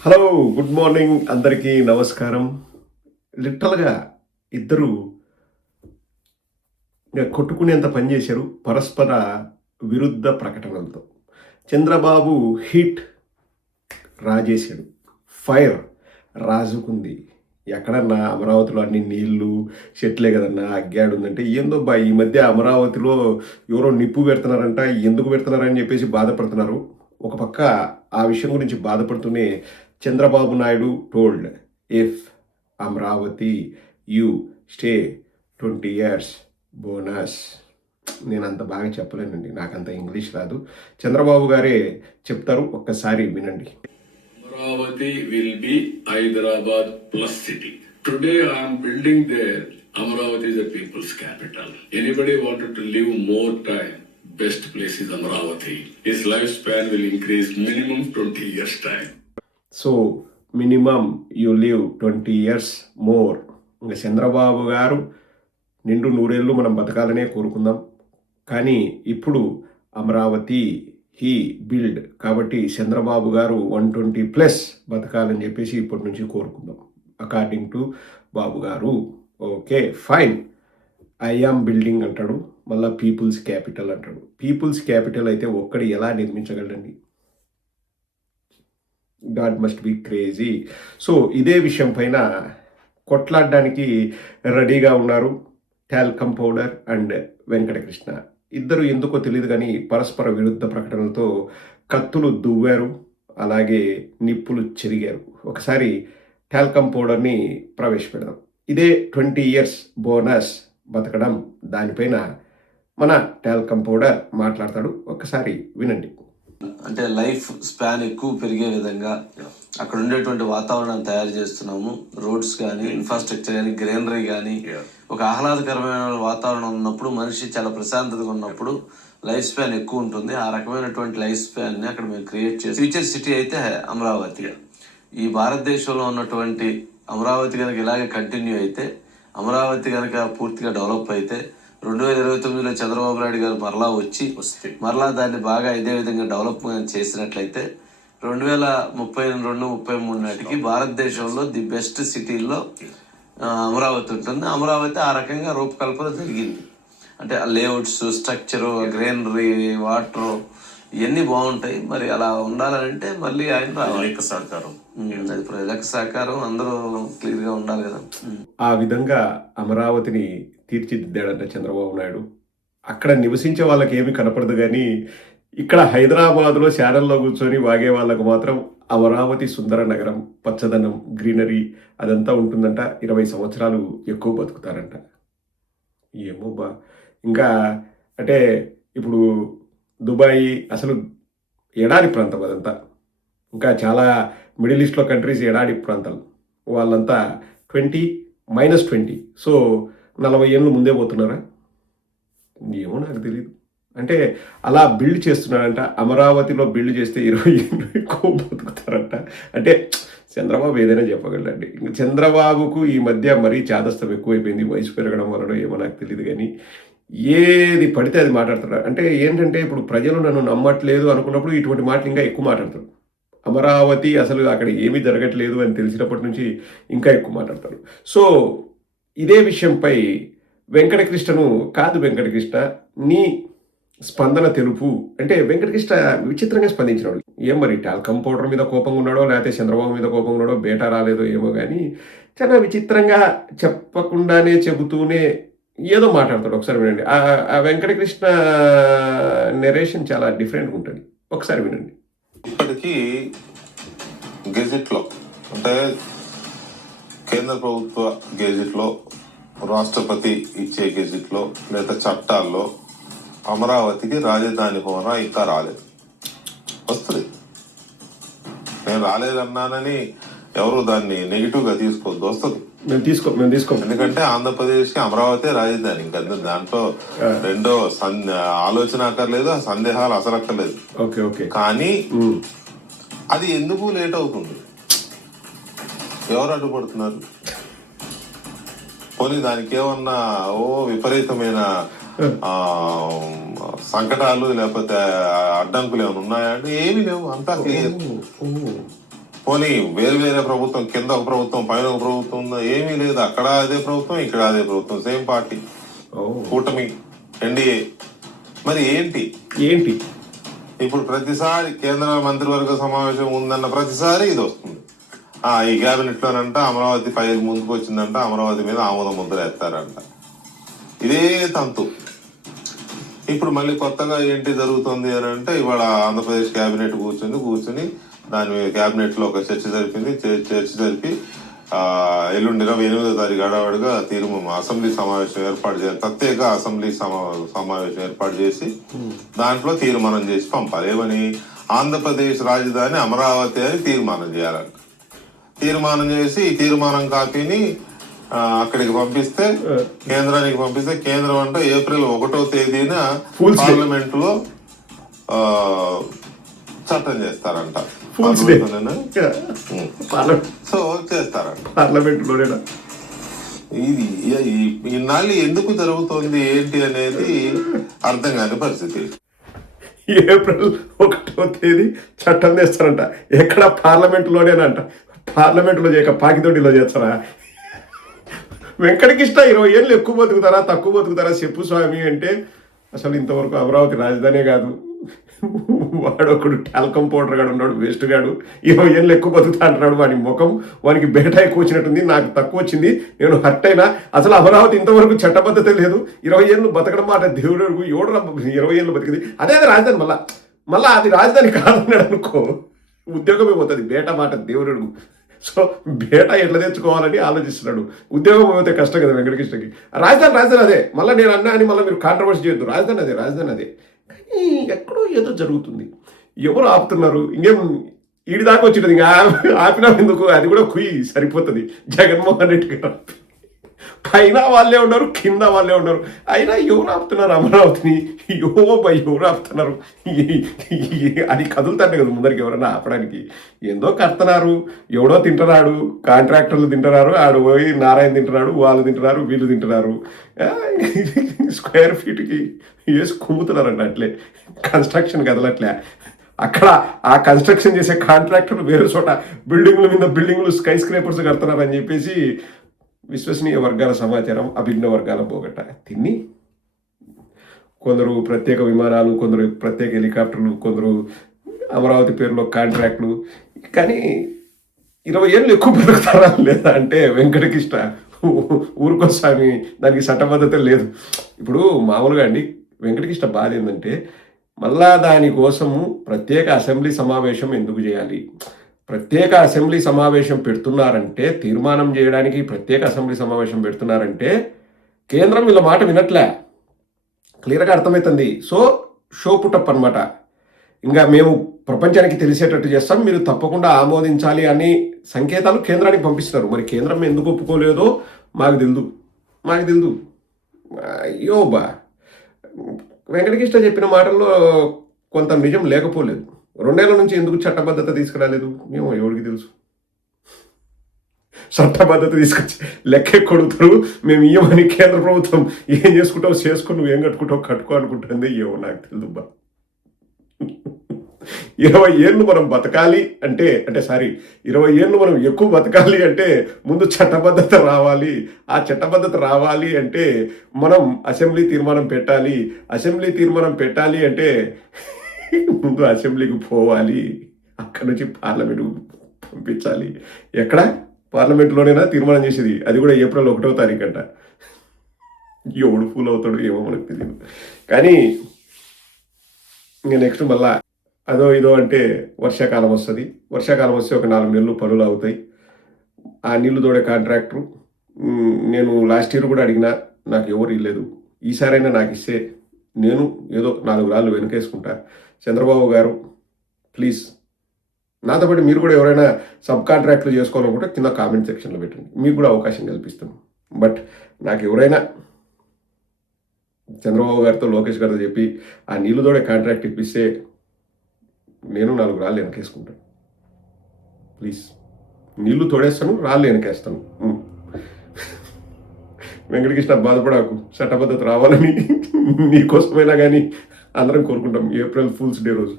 Hello, good morning అందరికీ నమస్కారం. లిటరల్‌గా ఇద్దరు కొట్టుకునేంత పని చేశారు పరస్పర విరుద్ధ ప్రకటనలతో. చంద్రబాబు హీట్ రాజేశాడు. ఫైర్ రాజుకుంది. ఎక్కడన్నా అమరావతిలో అన్ని నీళ్ళు, చెట్లే కదన్నా అగ్గాడుందంటే ఏందోబ్బా ఈ మధ్య అమరావతిలో ఎవరో నిప్పు పెడుతున్నారంట, ఎందుకు పెడుతున్నారని చెప్పేసి బాధపడుతున్నారు. ఒక పక్క ఆ విషయం గురించి బాధపడుతూనే Chandrababu Naidu told if Amaravati you stay 20 years bonus. నేను అంత బాగా చెప్పలేనండి, నాకంత ఇంగ్లీష్ రాదు. చంద్రబాబు గారే చెప్తారు, ఒక్కసారి వినండి. Amaravati will be Hyderabad plus city. Today I am building there. Amaravati is a people's capital. Anybody wanted to live more time, best place is Amaravati. His lifespan will increase minimum 20 years time. So minimum you live 20 years more. ఇంకా చంద్రబాబు గారు నిండు నూరేళ్ళు మనం బతకాలనే కోరుకుందాం. కానీ ఇప్పుడు Amaravati he build కాబట్టి చంద్రబాబు గారు 120+ బతకాలని చెప్పేసి ఇప్పటి నుంచి కోరుకుందాం, అకార్డింగ్ టు బాబు గారు. Okay fine. I am building అంటాడు, మళ్ళీ పీపుల్స్ క్యాపిటల్ అంటాడు. పీపుల్స్ క్యాపిటల్ అయితే ఒక్కడి ఎలా నిర్మించగలండి? God must be crazy. So ఇదే విషయం పైన కొట్లాడడానికి రెడీగా ఉన్నారు టాల్కమ్ పౌడర్ అండ్ వెంకటకృష్ణ. ఇద్దరు ఎందుకో తెలియదు కానీ పరస్పర విరుద్ధ ప్రకటనలతో కత్తులు దువ్వారు, అలాగే నిప్పులు చెరిగారు. ఒకసారి టాల్కమ్ పౌడర్ని ప్రవేశపెడదాం. ఇదే 20 years బోనస్ బతకడం, దానిపైన మన టాల్కమ్ పౌడర్ మాట్లాడతాడు, ఒక్కసారి వినండి. అంటే లైఫ్ స్పాన్ ఎక్కువ పెరిగే విధంగా అక్కడ ఉండేటువంటి వాతావరణాన్ని తయారు చేస్తున్నాము. రోడ్స్ కానీ, ఇన్ఫ్రాస్ట్రక్చర్ కానీ, గ్రీనరీ కానీ, ఒక ఆహ్లాదకరమైన వాతావరణం ఉన్నప్పుడు, మనిషి చాలా ప్రశాంతతగా ఉన్నప్పుడు లైఫ్ స్పాన్ ఎక్కువ ఉంటుంది. ఆ రకమైనటువంటి లైఫ్ స్పాన్ని అక్కడ మేము క్రియేట్ చేసి ఫ్యూచర్ సిటీ అయితే అమరావతి. ఈ భారతదేశంలో ఉన్నటువంటి అమరావతి కనుక ఇలాగే కంటిన్యూ అయితే, అమరావతి కనుక పూర్తిగా డెవలప్ అయితే, 2029లో చంద్రబాబు నాయుడు గారు మరలా దాన్ని బాగా ఇదే విధంగా డెవలప్మెంట్ చేసినట్లయితే 2032-33 నాటికి భారతదేశంలో ది బెస్ట్ సిటీల్లో అమరావతి ఉంటుంది. అమరావతి ఆ రకంగా రూపకల్పన జరిగింది. అంటే లేఅవుట్స్, స్ట్రక్చరు, గ్రీనరీ, వాటర్ ఇవన్నీ బాగుంటాయి. మరి అలా ఉండాలంటే మళ్ళీ ఆయన రావాలి. సహకారం, అది ప్రజలకు సహకారం, అందరూ క్లియర్గా ఉండాలి కదా. ఆ విధంగా అమరావతిని తీర్చిదిద్దాడంట చంద్రబాబు నాయుడు. అక్కడ నివసించే వాళ్ళకి ఏమీ కనపడదు కానీ ఇక్కడ హైదరాబాద్లో శాడల్లో కూర్చొని వాగే వాళ్ళకు మాత్రం అమరావతి సుందర నగరం, పచ్చదనం, గ్రీనరీ అదంతా ఉంటుందంట. 20 సంవత్సరాలు ఎక్కువ బతుకుతారంట. ఏమో బా. ఇంకా అంటే ఇప్పుడు దుబాయ్ అసలు ఎడారి ప్రాంతం అదంతా. ఇంకా చాలా మిడిల్ ఈస్ట్లో కంట్రీస్ ఎడారి ప్రాంతాలు, వాళ్ళంతా 20-20. సో 40 ఏళ్ళు ముందే పోతున్నారా? ఏమో నాకు తెలియదు. అంటే అలా బిల్డ్ చేస్తున్నాడంట. అమరావతిలో బిల్డ్ చేస్తే 20 ఏళ్ళు ఎక్కువ బతుకుతారంట. అంటే చంద్రబాబు ఏదైనా చెప్పగలండి. ఇంకా చంద్రబాబుకు ఈ మధ్య మరీ చాదస్తం ఎక్కువైపోయింది, వయసు పెరగడం వలన ఏమో నాకు తెలియదు కానీ ఏది పడితే అది మాట్లాడుతున్నాడు. అంటే ఏంటంటే ఇప్పుడు ప్రజలు నన్ను నమ్మట్లేదు అనుకున్నప్పుడు ఇటువంటి మాటలు ఇంకా ఎక్కువ మాట్లాడతాడు. అమరావతి అసలు అక్కడ ఏమీ జరగట్లేదు అని తెలిసినప్పటి నుంచి ఇంకా ఎక్కువ మాట్లాడతాడు. సో ఇదే విషయంపై వెంకటకృష్ణను, కాదు వెంకటకృష్ణ నీ స్పందన తెలుపు అంటే వెంకటకృష్ణ విచిత్రంగా స్పందించినాడు. ఏం మరి టాల్కమ్ పౌడర్ మీద కోపంగా ఉన్నాడో, లేకపోతే చంద్రబాబు మీద కోపంగా ఉన్నాడో, బేటా రాలేదో ఏమో కానీ చాలా విచిత్రంగా చెప్పకుండానే చెబుతూనే ఏదో మాట్లాడతాడు. ఒకసారి వినండి. ఆ వెంకటకృష్ణ నెరేషన్ చాలా డిఫరెంట్గా ఉంటుంది, ఒకసారి వినండి. ఇప్పటికీ గెజిట్లో అంటే కేంద్ర ప్రభుత్వ గెజిట్లో, రాష్ట్రపతి ఇచ్చే గెజిట్లో లేదా చట్టాల్లో అమరావతికి రాజధాని హోదా ఇంకా రాలేదు. వస్తుంది. నేను రాలేదన్నానని ఎవరు దాన్ని నెగిటివ్గా తీసుకోవద్దు, వస్తుంది. మేము తీసుకో ఎందుకంటే ఆంధ్రప్రదేశ్కి అమరావతి రాజధాని. ఇంకా దాంట్లో రెండో ఆలోచన అక్కర్లేదు, సందేహాలు అసలు అక్కర్లేదు. కానీ అది ఎందుకు లేట్ అవుతుంది? ఎవరు అడ్డుపడుతున్నారు? పోనీ దానికి ఏమన్నా విపరీతమైన సంకటాలు లేకపోతే అడ్డంకులు ఏమైనా ఉన్నాయా అంటే ఏమీ లేవు. అంతా క్లియర్. పోనీ వేరు వేరే ప్రభుత్వం, కింద ఒక ప్రభుత్వం, పైన ఒక ప్రభుత్వం ఉందా? ఏమీ లేదు. అక్కడ అదే ప్రభుత్వం, ఇక్కడ అదే ప్రభుత్వం, సేమ్ పార్టీ, కూటమి, ఎన్డీఏ. మరి ఏంటి ఇప్పుడు ప్రతిసారి కేంద్ర మంత్రివర్గ సమావేశం ఉందన్న ప్రతిసారి ఇది వస్తుంది. ఈ క్యాబినెట్ లోనంట అమరావతి ఫైల్ ముందుకు వచ్చిందంట, అమరావతి మీద ఆమోద ముద్ర వేస్తారంట. ఇదే తంతు. ఇప్పుడు మళ్ళీ కొత్తగా ఏంటి జరుగుతుంది అని అంటే, ఇవాళ ఆంధ్రప్రదేశ్ క్యాబినెట్ కూర్చుని దాని మీద క్యాబినెట్ లో ఒక చర్చ జరిపి ఎల్లుండి 28వ తారీఖు హడావుడిగా అసెంబ్లీ సమావేశం ఏర్పాటు చేయాలి, ప్రత్యేక అసెంబ్లీ సమావేశం ఏర్పాటు చేసి దాంట్లో తీర్మానం చేసి పంపాలి. ఏమని? ఆంధ్రప్రదేశ్ రాజధాని అమరావతి అని తీర్మానం చేయాలంట. తీర్మానం చేసి ఈ తీర్మానం కాపీని అక్కడికి పంపిస్తే, కేంద్రానికి పంపిస్తే, కేంద్రం అంటే ఏప్రిల్ 1వ తేదీన పార్లమెంట్ లో చట్టం చేస్తారంట. సో చేస్తారంట పార్లమెంట్ లో. ఇది ఇన్నాళ్ళు ఎందుకు జరుగుతోంది ఏంటి అనేది అర్థం కాని పరిస్థితి. ఏప్రిల్ 1వ తేదీ చట్టం చేస్తారంట. ఎక్కడ? పార్లమెంటులోనేనంట. పార్లమెంటులో చేయక పాకితోటిలో చేస్తారా? వెంకటకృష్ణ 20 ఏళ్ళు ఎక్కువ బతుకుతారా తక్కువ బతుకుతారా చెప్పు స్వామి అంటే, అసలు ఇంతవరకు అమరావతి రాజధానే కాదు, వాడొకడు టాల్కమ్ పౌడర్ గాడు ఉన్నాడు, వేస్ట్ గాడు, 20 ఏళ్ళు ఎక్కువ బతుకుతా అంటున్నాడు. వాడి ముఖం, వానికి బేటా ఎక్కువ వచ్చినట్టుంది, నాకు తక్కువ వచ్చింది, నేను హర్ట్ అయినా. అసలు అమరావతి ఇంతవరకు చట్టబద్ధత లేదు. 20 ఏళ్ళు బతకడం మాట దేవుడు, ఎవడు 20 ఏళ్ళు బతికింది. అదే రాజధాని. మళ్ళా అది రాజధాని కాదన్నాడు అనుకో, ఉద్యోగమే పోతుంది. బేటా మాట దేవుడు. సో బేటా ఎట్లా తెచ్చుకోవాలని ఆలోచిస్తున్నాడు. ఉద్యోగం పోతే కష్టం కదా వెంకటకృష్ణకి. రాజధాని అదే. మళ్ళీ నేను అన్నా అని మళ్ళీ మీరు కాంట్రవర్సీ చేయొద్దు. రాజధాని అదే. కానీ ఎక్కడో ఏదో జరుగుతుంది. ఎవరు ఆపుతున్నారు? ఇంకేం ఈడి దాకా వచ్చింది. ఇంకా ఆపినా ఎందుకు? అది కూడా కుయ్యి సరిపోతుంది. జగన్మోహన్ రెడ్డి గారు పైన వాళ్ళే ఉన్నారు, కింద వాళ్ళే ఉన్నారు. అయినా ఎవరు ఆపుతున్నారు అమరావతిని? ఎవరు ఆపుతున్నారు? అది కదులుతాంటే కదా ముందరికి ఎవరన్నా ఆపడానికి. ఏందో కడుతున్నారు, ఎవడో తింటున్నాడు, కాంట్రాక్టర్లు తింటున్నారు, ఆడు పోయి నారాయణ తింటున్నాడు, వాళ్ళు తింటున్నారు, వీళ్ళు తింటున్నారు. స్క్వేర్ ఫీట్కి వేసి కుమ్ముతున్నారండి. అట్లే కన్స్ట్రక్షన్ కదలట్లే. అక్కడ ఆ కన్స్ట్రక్షన్ చేసే కాంట్రాక్టర్లు వేరే చోట బిల్డింగ్ల మీద బిల్డింగ్లు, స్కై స్క్రేపర్స్ కడుతున్నారని చెప్పేసి విశ్వసనీయ వర్గాల సమాచారం అభిజ్ఞ వర్గాల పోగొట్ట తిని కొందరు ప్రత్యేక విమానాలు, కొందరు ప్రత్యేక హెలికాప్టర్లు, కొందరు అమరావతి పేరులో కాంట్రాక్టులు. కానీ 20 ఏళ్ళు ఎక్కువ బతుకుతారా లేదా అంటే వెంకటకృష్ణ ఊరుకోస్వామి దానికి చట్టబద్ధత లేదు. ఇప్పుడు మామూలుగా అండి వెంకటకృష్ణ బాధ ఏంటంటే, మళ్ళా దానికోసము ప్రత్యేక అసెంబ్లీ సమావేశం ఎందుకు చేయాలి? ప్రత్యేక అసెంబ్లీ సమావేశం పెడుతున్నారంటే, తీర్మానం చేయడానికి ప్రత్యేక అసెంబ్లీ సమావేశం పెడుతున్నారంటే కేంద్రం వీళ్ళ మాట వినట్లే, క్లియర్గా అర్థమవుతుంది. సో షో పుటప్ అనమాట. ఇంకా మేము ప్రపంచానికి తెలిసేటట్టు చేస్తాం, మీరు తప్పకుండా ఆమోదించాలి అని సంకేతాలు కేంద్రానికి పంపిస్తారు. మరి కేంద్రం ఎందుకు ఒప్పుకోలేదో మాకు తెలుదు. అయ్యో బా, వెంకటకృష్ణ చెప్పిన మాటల్లో కొంత నిజం లేకపోలేదు. 2 ఏళ్ల నుంచి ఎందుకు చట్టబద్ధత తీసుకురాలేదు మేము ఎవరికి తెలుసు. చట్టబద్ధత తీసుకొచ్చి లెక్క కొడుతారు, మేము ఇయ్యమని కేంద్ర ప్రభుత్వం ఏం చేసుకుంటావు చేసుకుని, నువ్వు ఏం కట్టుకుంటావు కట్టుకో అనుకుంటుంది. ఏమో నాకు తెలుసు బా. 20 ఏళ్ళు మనం బతకాలి అంటే 20 ఏళ్ళు మనం ఎక్కువ బతకాలి అంటే ముందు చట్టబద్ధత రావాలి. ఆ చట్టబద్ధత రావాలి అంటే మనం అసెంబ్లీ తీర్మానం పెట్టాలి. అసెంబ్లీ తీర్మానం పెట్టాలి అంటే ముందు అసెంబ్లీకి పోవాలి, అక్కడి నుంచి పార్లమెంటు పంపించాలి. ఎక్కడ? పార్లమెంట్లోనైనా తీర్మానం చేసేది, అది కూడా ఏప్రిల్ 1వ తారీఖు అంట. ఎవడు ఫూల్ అవుతాడు ఏమో మనకు తెలియదు. కానీ ఇంకా నెక్స్ట్ మళ్ళా అదో ఇదో అంటే వర్షాకాలం వస్తుంది. వర్షాకాలం వస్తే ఒక 4 నెలలు పనులు అవుతాయి. ఆ నీళ్లు తోడే కాంట్రాక్టరు, నేను లాస్ట్ ఇయర్ కూడా అడిగినా, నాకు ఎవరు ఇవ్వలేదు. ఈసారైనా నాకు ఇస్తే నేను ఏదో 4 రాళ్ళు వెనకేసుకుంటా. చంద్రబాబు గారు ప్లీజ్ నాతో పాటు మీరు కూడా ఎవరైనా సబ్ కాంట్రాక్ట్లు చేసుకోవాలనుకుంటే కింద కామెంట్ సెక్షన్లో పెట్టండి, మీకు కూడా అవకాశం కల్పిస్తాను. బట్ నాకు ఎవరైనా చంద్రబాబు గారితో, లోకేష్ గారితో చెప్పి ఆ నీళ్లు తోడే కాంట్రాక్ట్ ఇప్పిస్తే నేను 4 రాళ్ళు వెనకేసుకుంటాను. ప్లీజ్, నీళ్లు తోడేస్తాను, రాళ్ళు వెనకేస్తాను. వెంకటకృష్ణ బాధపడాకు, చట్టబద్ధత రావాలని నీకోసమైనా కానీ అందరం కోరుకుంటాం. ఏప్రిల్ ఫూల్స్ డే రోజు.